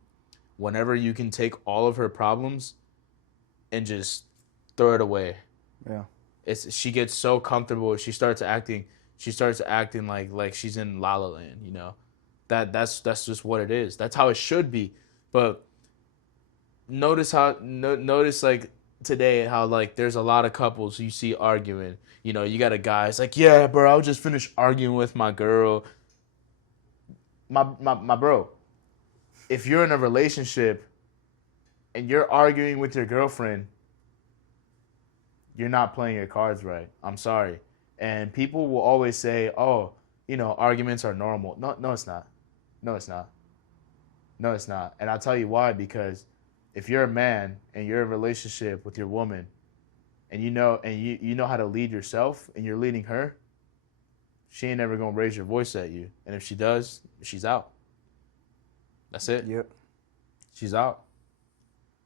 Whenever you can take all of her problems and just throw it away. Yeah. She gets so comfortable. She starts acting like she's in La La Land, you know. That's just what it is. That's how it should be. But notice like today how like there's a lot of couples you see arguing. You know, you got a guy, it's like, yeah, bro, I just finished arguing with my girl. My bro, if you're in a relationship and you're arguing with your girlfriend, you're not playing your cards right. I'm sorry. And people will always say, oh, you know, arguments are normal. No, it's not. No, it's not. No, it's not. And I'll tell you why. Because if you're a man and you're in a relationship with your woman and you know how to lead yourself and you're leading her, she ain't never going to raise your voice at you. And if she does, she's out. That's it. Yep. She's out.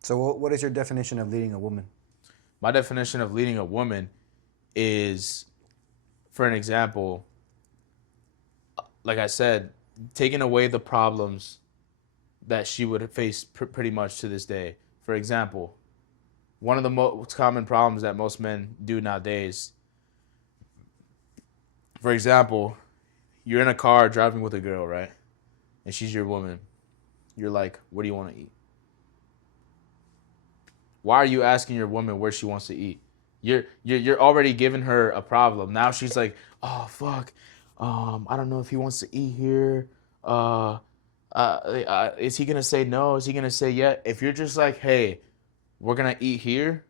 So what is your definition of leading a woman? My definition of leading a woman is, for an example, like I said, taking away the problems that she would face pretty much to this day. For example, one of the most common problems that most men do nowadays, for example, you're in a car driving with a girl, right? And she's your woman. You're like, what do you want to eat? Why are you asking your woman where she wants to eat? You're already giving her a problem. Now she's like, oh fuck, I don't know if he wants to eat here. Is he gonna say no? Is he gonna say yeah? If you're just like, hey, we're gonna eat here,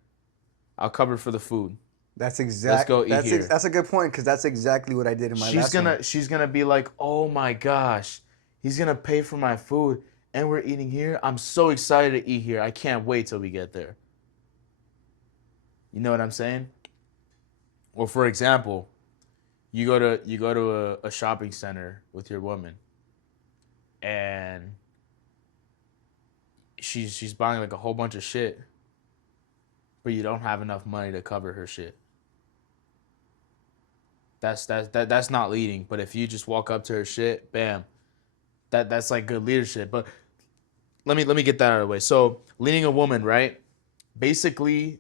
I'll cover for the food. Let's go eat here. That's a good point because that's exactly what I did in my last one. She's gonna be like, oh my gosh, he's gonna pay for my food and we're eating here. I'm so excited to eat here. I can't wait till we get there. You know what I'm saying? Or for example, you go to a shopping center with your woman, and she's buying like a whole bunch of shit, but you don't have enough money to cover her shit. That's not leading. But if you just walk up to her shit, bam, that's like good leadership. But let me get that out of the way. So leading a woman, right? Basically,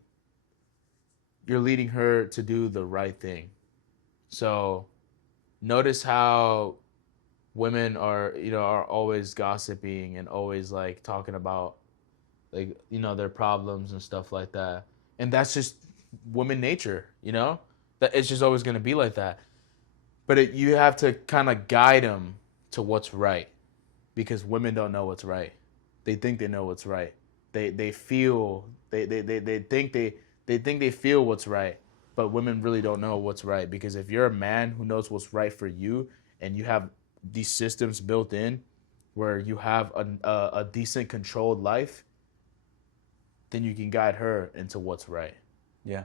you're leading her to do the right thing. So notice how women are always gossiping and always like talking about like, you know, their problems and stuff like that. And that's just woman nature, you know? That it's just always going to be like that. But you have to kind of guide them to what's right, because women don't know what's right. They think they know what's right. They think they feel what's right, but women really don't know what's right. Because if you're a man who knows what's right for you and you have these systems built in where you have a decent controlled life, then you can guide her into what's right. Yeah.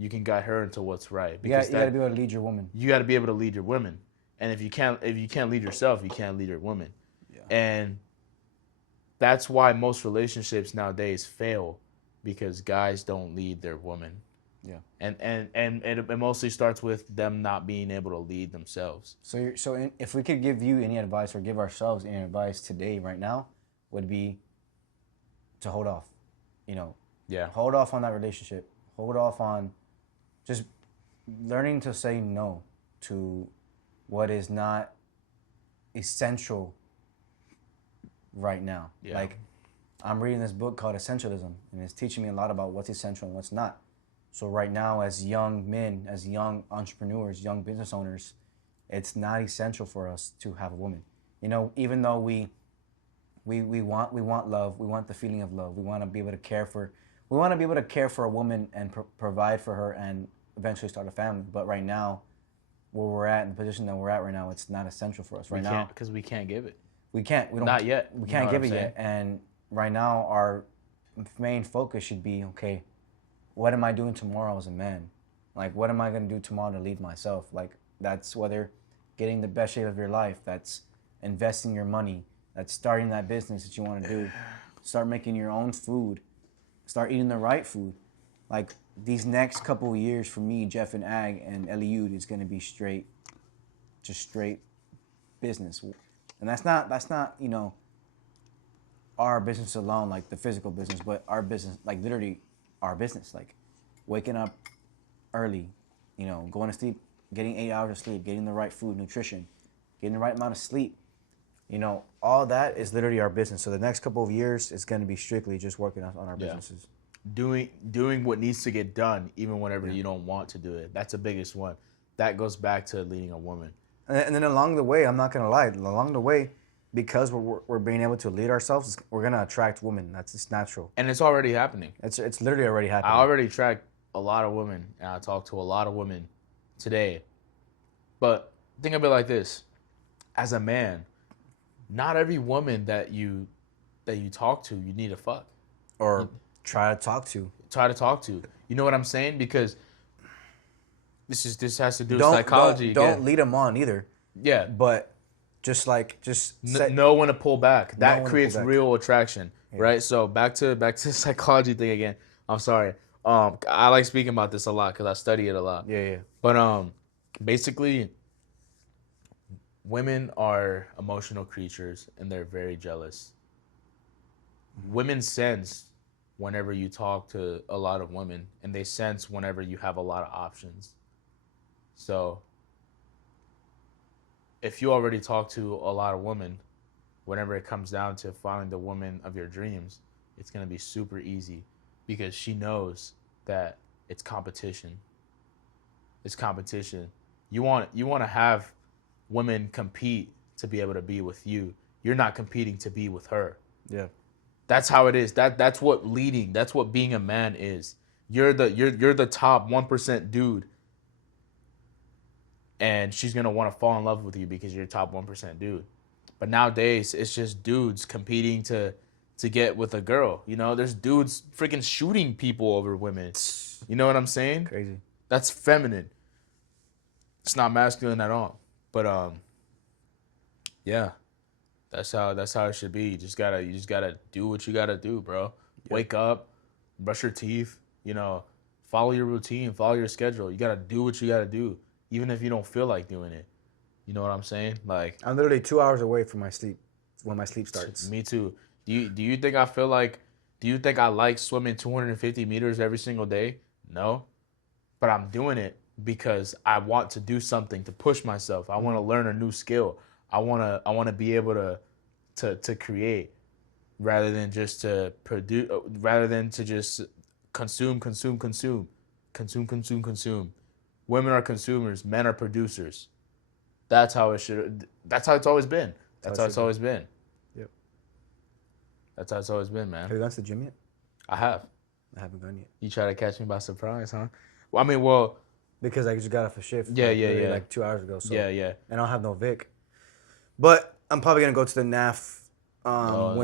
You can guide her into what's right. Because you got to be able to lead your woman. You got to be able to lead your women. And if you can't lead yourself, you can't lead your woman. Yeah. And that's why most relationships nowadays fail, because guys don't lead their woman. Yeah. And it mostly starts with them not being able to lead themselves. If we could give you any advice or give ourselves any advice today, right now, would be to hold off. You know, yeah. Hold off on that relationship. Hold off on just learning to say no to what is not essential right now. Yeah. Like, I'm reading this book called Essentialism, and it's teaching me a lot about what's essential and what's not. So right now, as young men, as young entrepreneurs, young business owners, it's not essential for us to have a woman. You know, even though we want love, we want the feeling of love, we want to be able to care for a woman and provide for her and eventually start a family. But right now, where we're at in the position that we're at right now, it's not essential for us right now. Because we can't give it. We can't. We don't. Not yet. We You can't know give what it I'm yet. And right now, our main focus should be, okay, what am I doing tomorrow as a man? Like, what am I going to do tomorrow to lead myself? Like, that's whether getting the best shape of your life, that's investing your money, that's starting that business that you want to do, start making your own food, start eating the right food. Like, these next couple of years for me, Jeff and Ag and Eliud is going to be straight business. And that's not, you know, our business alone, like the physical business, but our business, like literally our business, like waking up early, you know, going to sleep, getting 8 hours of sleep, getting the right food, nutrition, getting the right amount of sleep. You know, all that is literally our business. So the next couple of years is going to be strictly just working on our businesses. Doing what needs to get done, even whenever you don't want to do it. That's the biggest one. That goes back to leading a woman. And then along the way, I'm not going to lie, along the way, because we're being able to lead ourselves, we're going to attract women. That's just natural. And it's already happening. It's literally already happening. I already attract a lot of women, and I talk to a lot of women today. But think of it like this. As a man, not every woman that you talk to, you need to fuck. Or try to talk to. You know what I'm saying? Because this has to do with psychology. Don't lead them on either. Yeah. But just know when to pull back. That creates real attraction, right? So back to the psychology thing again. I'm sorry. I like speaking about this a lot because I study it a lot. Yeah. But basically, women are emotional creatures and they're very jealous. Women sense whenever you talk to a lot of women, and they sense whenever you have a lot of options. So if you already talk to a lot of women, whenever it comes down to finding the woman of your dreams, it's going to be super easy because she knows that it's competition. It's competition. You want to have women compete to be able to be with you. You're not competing to be with her. Yeah. That's how it is. That's what leading. That's what being a man is. You're the top 1% dude, and she's gonna want to fall in love with you because you're top 1% dude. But nowadays, it's just dudes competing to get with a girl. You know, there's dudes freaking shooting people over women. You know what I'm saying? Crazy. That's feminine. It's not masculine at all. But yeah. That's how it should be. You just gotta do what you gotta do, bro. Yep. Wake up, brush your teeth, you know, follow your routine, follow your schedule. You gotta do what you gotta do, even if you don't feel like doing it. You know what I'm saying? Like, I'm literally 2 hours away from my sleep when my sleep starts. Me too. Do you think I like swimming 250 meters every single day? No. But I'm doing it because I want to do something to push myself. I want to learn a new skill. I want to be able to create rather than just to produce, rather than to just consume. Women are consumers, men are producers. That's how it should. That's how it's always been. That's how it's always been. Yep. That's how it's always been, man. Have you gone to the gym yet? I have. I haven't gone yet. You try to catch me by surprise, huh? Well, because I just got off a shift. Yeah. Like 2 hours ago. So. Yeah. And I don't have no Vic. But I'm probably gonna go to the NAF. No.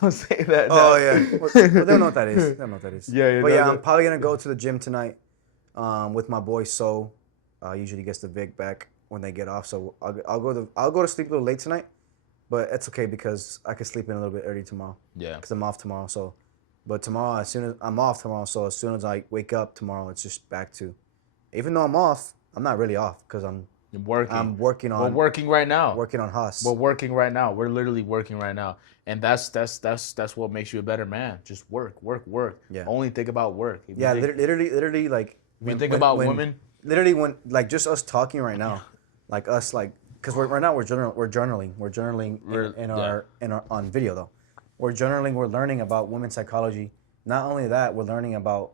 Don't say that. Oh yeah. Well, they don't know what that is. Yeah. But I'm probably gonna go to the gym tonight. With my boy So. Usually gets the Vic back when they get off. So I'll go to sleep a little late tonight. But it's okay because I can sleep in a little bit early tomorrow. Yeah. Because I'm off tomorrow. So, but tomorrow, as soon as I'm off tomorrow, so as soon as I wake up tomorrow, it's just back to. Even though I'm off, I'm not really off because I'm working. I'm working on. We're working right now. Working on HUAS. We're working right now. We're literally working right now, and that's what makes you a better man. Just work. Yeah. Only think about work. Literally, like. When think about women. Literally, when like just us talking right now, like us, like because right now we're journaling. We're journaling in our on video though. We're journaling. We're learning about women's psychology. Not only that, we're learning about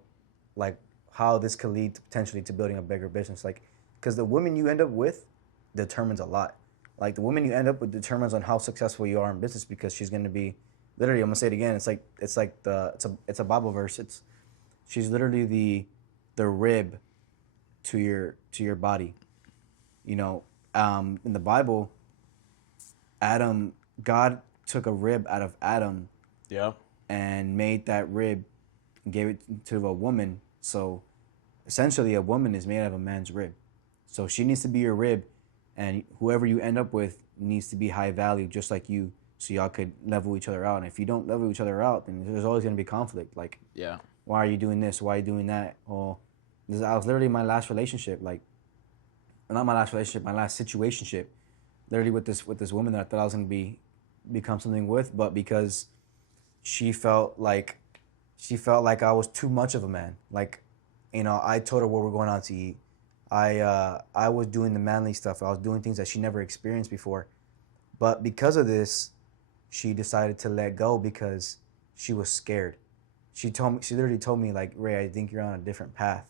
like how this could lead potentially to building a bigger business. Like, because the woman you end up with determines a lot. Like the woman you end up with determines on how successful you are in business because she's going to be literally. I'm gonna say it again. It's a Bible verse. She's literally the rib to your body. You know, in the Bible, God took a rib out of Adam Yeah. and made that rib and gave it to a woman. So essentially, a woman is made out of a man's rib. So she needs to be your rib, and whoever you end up with needs to be high value, just like you, so y'all could level each other out. And if you don't level each other out, then there's always gonna be conflict. Like, Yeah. why are you doing this? Why are you doing that? Well, I was literally in my last relationship, like, not my last relationship, my last situationship, literally with this woman that I thought I was gonna become something with, but because she felt like I was too much of a man. Like, you know, I told her where we're going out to eat. I was doing the manly stuff. I was doing things that she never experienced before. But because of this, she decided to let go because she was scared. She literally told me, like, Ray, I think you're on a different path.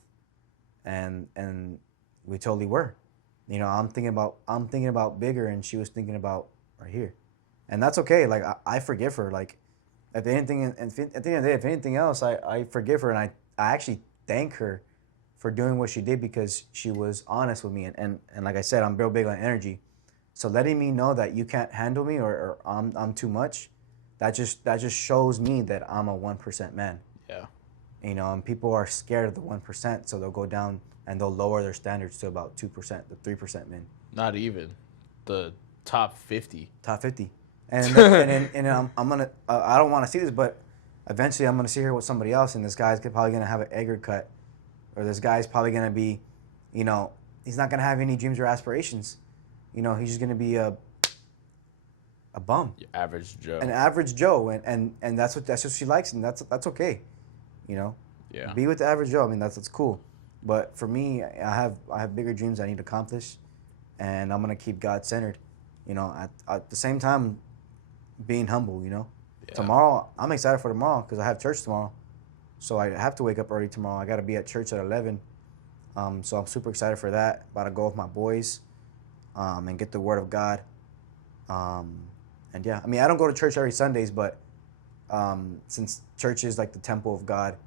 And we totally were. You know, I'm thinking about bigger, and she was thinking about right here. And that's okay. Like, I forgive her. Like, if anything, and at the end of the day, if anything else, I forgive her, and I actually thank her for doing what she did because she was honest with me. And like I said, I'm real big on energy. So letting me know that you can't handle me or I'm too much, that just shows me that I'm a 1% man. Yeah. You know, and people are scared of the 1%, so they'll go down and they'll lower their standards to about 2%, the 3% men. Not even the top 50. Top 50. And I'm gonna I don't want to see this, but eventually I'm gonna see her with somebody else, and this guy's probably gonna have an egger cut, or this guy's probably gonna be, you know, he's not gonna have any dreams or aspirations. You know, he's just gonna be a bum, Your average Joe. an average Joe, and that's what she likes, and that's okay. You know, Yeah. be with the average Joe. I mean, that's cool. But for me, I have bigger dreams I need to accomplish, and I'm gonna keep God centered. You know, at the same time, being humble. You know, Yeah. tomorrow I'm excited for tomorrow because I have church tomorrow, so I have to wake up early tomorrow. I got to be at church at 11. So I'm super excited for that. About to go with my boys, and get the word of God. And yeah, I mean, I don't go to church every Sundays, but since church is like the temple of God,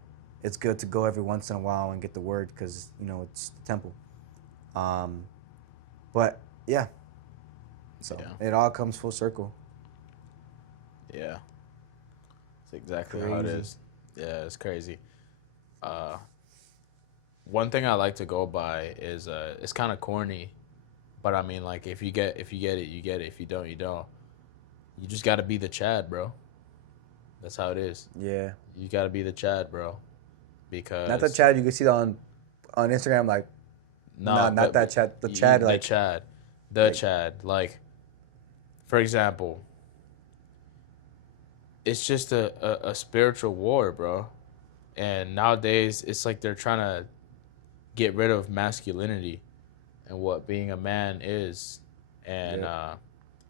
it's good to go every once in a while and get the word because, you know, it's the temple. But yeah, so Yeah. it all comes full circle. Yeah. It's exactly how it Crazy. is. Yeah, it's crazy. One thing I like to go by is it's kind of corny, but I mean, like, if you get it, you get it. If you don't, you don't. You just got to be the Chad, bro. That's how it is. Yeah. You got to be the Chad, bro. Because Not the Chad you can see on Instagram, like, no, not that Chad. The Chad, like, the Chad. Like, for example, it's just a spiritual war, bro. And nowadays, it's like they're trying to get rid of masculinity and what being a man is. And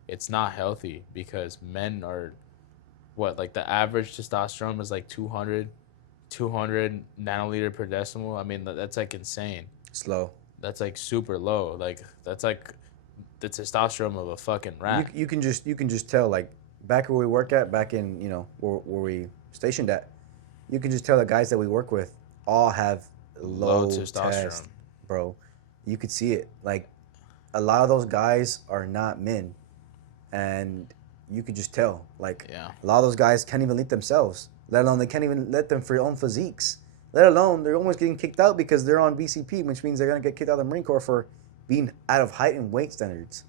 it's not healthy because men are, like the average testosterone is like 200 nanoliter per decimal. I mean, that's like insane. slow. That's like super low. Like, that's like the testosterone of a fucking rat. You can just tell, like, back where we work at, back in, you know, where we stationed at, you can just tell the guys that we work with all have low testosterone. test, bro. You could see it. Like, a lot of those guys are not men, and you could just tell. Like, Yeah. a lot of those guys can't even lead themselves, let alone they can't even let them for their own physiques. Let alone they're almost getting kicked out because they're on BCP, which means they're gonna get kicked out of the Marine Corps for being out of height and weight standards.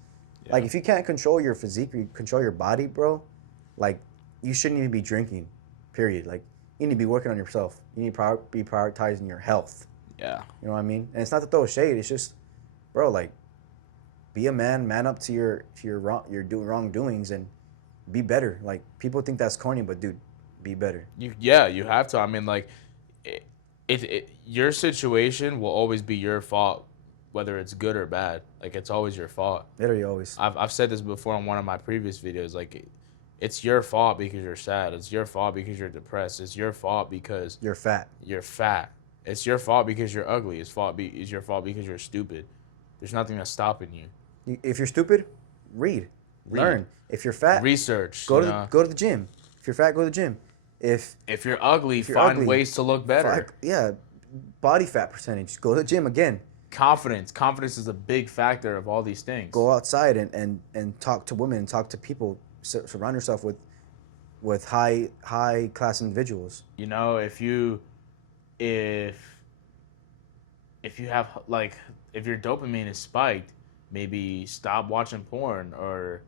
Yeah. Like, if you can't control your physique or you control your body, bro, like, you shouldn't even be drinking, period. Like, you need to be working on yourself. You need to be prioritizing your health. Yeah. You know what I mean? And it's not to throw shade. It's just, bro, like, be a man up to your wrongdoings and be better. Like, people think that's corny, but dude, be better. You have to. I mean, like, your situation will always be your fault, whether it's good or bad. Like, it's always your fault. Literally always. I've said this before on one of my previous videos. Like, it's your fault because you're sad. It's your fault because you're depressed. It's your fault because You're fat. you're fat. It's your fault because you're ugly. It's your fault because you're stupid. There's nothing that's stopping you. If you're stupid, read. Learn. If you're fat, Research. go to the gym. If you're fat, go to the gym. If If you're ugly, you're find ugly, ways to look better. body fat percentage, go to the gym again. Confidence is a big factor of all these things. Go outside and talk to women and talk to people. Surround yourself with high class individuals. You know, if you have like if your dopamine is spiked, maybe stop watching porn or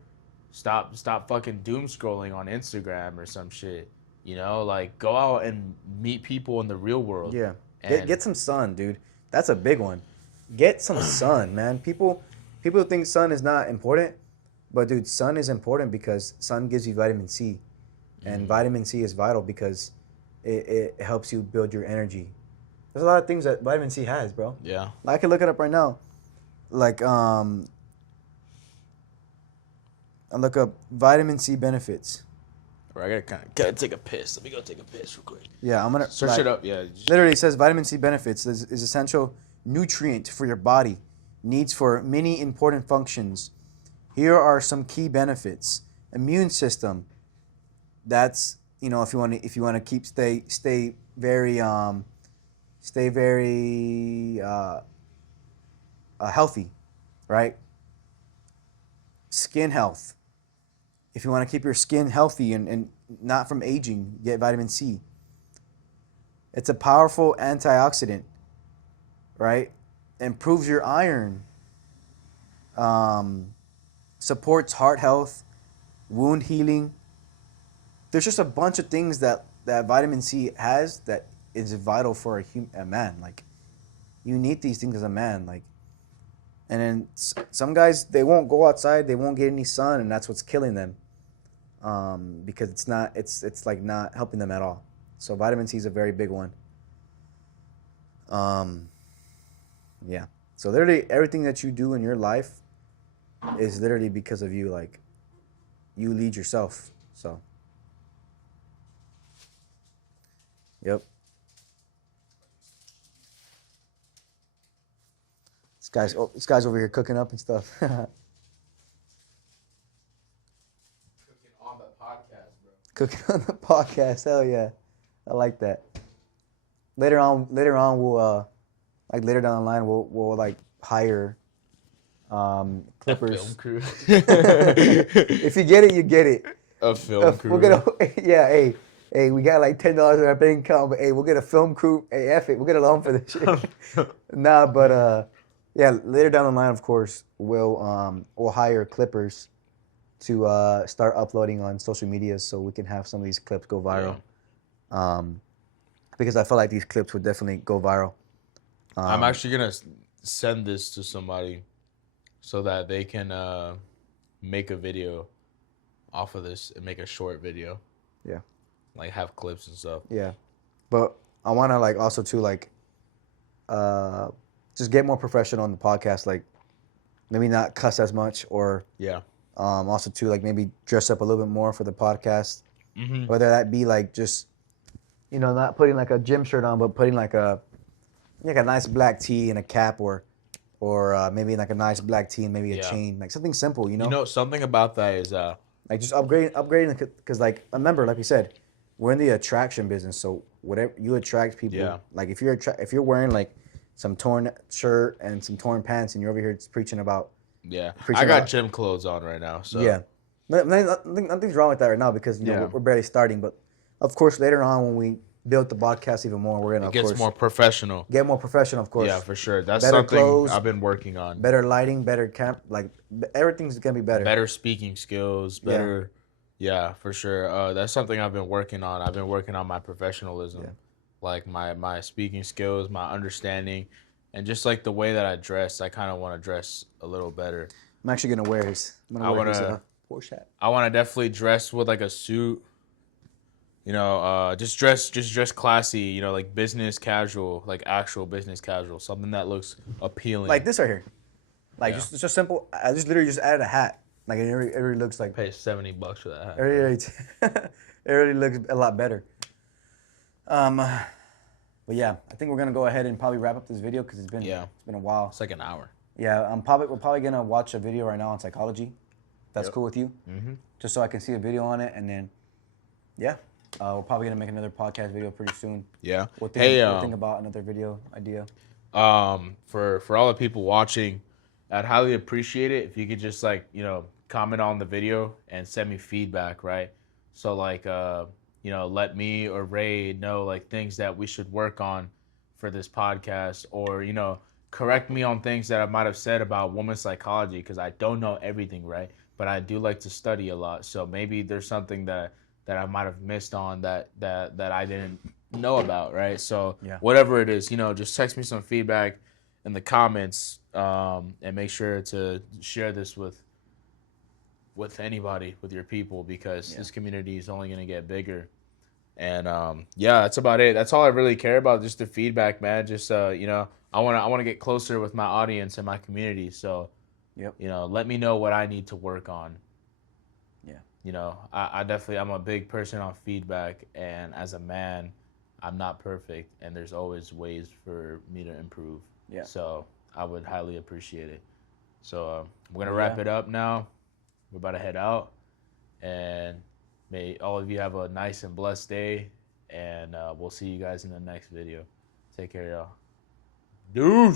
stop fucking doom scrolling on Instagram or some shit. You know, like go out and meet people in the real world. Yeah. And Get some sun, dude. That's a big one. Get some sun, man. People think sun is not important, but dude, sun is important because sun gives you vitamin C. And vitamin C is vital because it helps you build your energy. There's a lot of things that vitamin C has, bro. Yeah. I can look it up right now. Like I look up vitamin C benefits. I gotta take a piss. Let me go take a piss real quick. Yeah, I'm gonna Search it up. Yeah. Literally, it says vitamin C benefits is essential nutrient for your body, needs for many important functions. Here are some key benefits: immune system. That's if you want to keep stay very healthy, right? Skin health. If you want to keep your skin healthy and not from aging, get vitamin C. It's a powerful antioxidant, right? Improves your iron. Supports heart health, wound healing. There's just a bunch of things that vitamin C has that is vital for a man. Like, you need these things as a man. Like, and then some guys, they won't go outside, they won't get any sun, and that's what's killing them. Because it's like not helping them at all. So vitamin C is a very big one. Yeah. So literally everything that you do in your life is literally because of you. Like, you lead yourself. So. Yep. This guy's over here cooking up and stuff. Cooking on the podcast, hell yeah, I like that. Later on, we'll like later down the line, we'll like hire clippers. A film crew. If you get it, you get it. A film crew. Yeah, hey, we got like $10 in our bank account, but hey, we'll get a film crew. Hey, F it, we'll get a loan for this shit. Nah, but yeah, later down the line, of course, we'll hire clippers to start uploading on social media so we can have some of these clips go viral. Yeah. Because I feel like these clips would definitely go viral. I'm actually going to send this to somebody so that they can make a video off of this and make a short video. Yeah. Like have clips and stuff. Yeah. But I want to like also too like just get more professional on the podcast, like maybe not cuss as much or yeah. Also too like maybe dress up a little bit more for the podcast. Mm-hmm. Whether that be like just not putting like a gym shirt on, but putting like a nice black tee and a cap or maybe like a nice black tee and maybe a chain, like something simple, You know, something about that is like just upgrading because like remember, like we said, we're in the attraction business, so whatever you attract people. Yeah. Like if you're wearing like some torn shirt and some torn pants and you're over here just preaching about. Yeah, I got gym clothes on right now, so yeah, nothing's wrong with that right now because we're barely starting. But of course, later on when we build the podcast even more, we're gonna get more professional. Get more professional, of course. Yeah, for sure. That's better something clothes, I've been working on. Better lighting, better camp, like everything's gonna be better. Better speaking skills, better. Yeah, for sure. That's something I've been working on. I've been working on my professionalism, like my speaking skills, my understanding. And just like the way that I dress, I kind of want to dress a little better. I'm actually gonna wear his. I want to definitely dress with like a suit. Just dress classy. Like business casual, like actual business casual, something that looks appealing. Like this right here, like just simple. I just literally just added a hat. Like it really looks like. Pay $70 for that hat. It really looks a lot better. But yeah, I think we're gonna go ahead and probably wrap up this video because it's been a while. It's like an hour. Yeah, we're probably gonna watch a video right now on psychology. That's cool with you? Mm-hmm. Just so I can see a video on it, and then we're probably gonna make another podcast video pretty soon. Yeah. We'll think about another video idea. For all the people watching, I'd highly appreciate it if you could just like, comment on the video and send me feedback, right? So like let me or Ray know like things that we should work on for this podcast, or correct me on things that I might have said about women's psychology, because I don't know everything, right? But I do like to study a lot. So maybe there's something that I might have missed on that I didn't know about, right? So Yeah. whatever it is, just text me some feedback in the comments, and make sure to share this with anybody, with your people, because this community is only going to get bigger. And that's about it. That's all I really care about, just the feedback, man. Just I want to get closer with my audience and my community. So Yep. let me know what I need to work on. Yeah. I definitely, I'm a big person on feedback, and as a man, I'm not perfect, and there's always ways for me to improve. Yeah. So I would highly appreciate it. So we're gonna wrap it up now. We're about to head out, and may all of you have a nice and blessed day, and we'll see you guys in the next video. Take care, y'all. Dude.